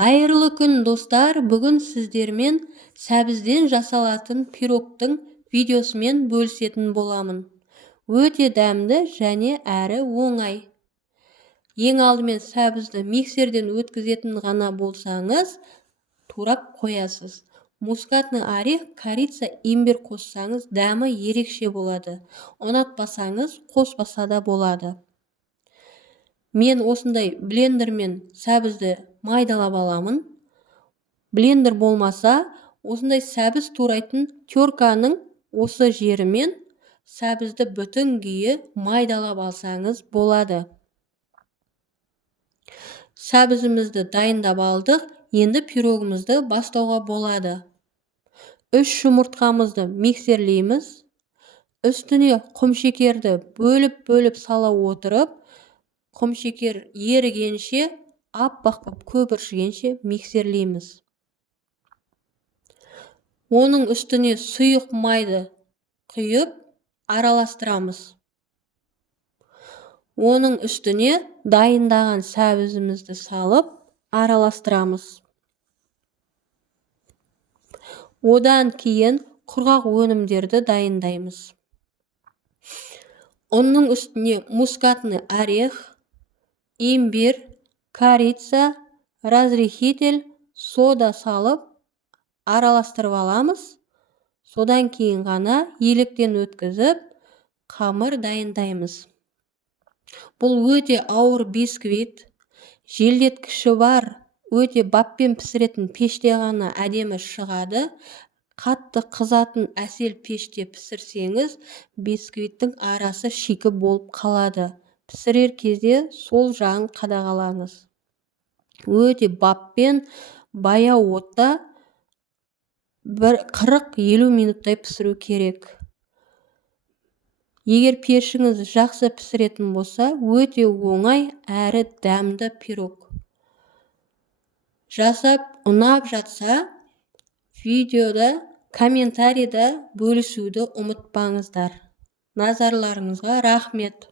Қайырлы күн достар, бүгін сіздермен сәбізден жасалатын пирогтың видеосымен бөлісетін боламын. Өте дәмді және әрі оңай. Ең алдымен сәбізді миксерден өткізетін ғана болсаңыз, турап қоясыз. Мускатный орех, корица, имбир қоссаңыз, дәмі ерекше болады. Ұнатпасаңыз, қоспаса да болады. Мен осындай блендермен сәбізді майдалап аламын. Блендер болмаса, осындай сәбіз турайтын терканың осы жерімен сәбізді бүтін күйі майдалап алсаңыз болады. Сәбізімізді дайындап алдық, енді пирогымызды бастауға болады. 3 жұмыртқамызды миксерлейміз. Үстіне құмшекерді бөліп сала отырып, құмшекер ерігенше, аппақ көпіршігенше миксерлейміз. Оның үстіне сұйық майды құйып араластырамыз. Оның үстіне дайындаған сәбізімізді салып араластырамыз. Одан кейін құрғақ өнімдерді дайындаймыз. Оның үстіне мускатный орех, имбир, корица, разрыхитель, сода салып араластырып аламыз. Содан кейін ғана електен өткізіп, қамыр дайындаймыз. Бұл өте ауыр бисквит, желдеткіші бар, өте баппен пісіретін пеште ғана әдемі шығады. Қатты қызатын әсел пеште пісірсеңіз, бисквиттің арасы шикі болып қалады. Пісірер кезде сол жағын қадағалаңыз. Өте баппен баяу отта 40-50 минуттай пісіру керек. Егер пешіңіз жақсы пісіретін болса, өте оңай әрі дәмді пирог. Жасап ұнап жатса, видеода, комментарийда бөлісуді ұмытпаңыздар. Назарларыңызға рахмет.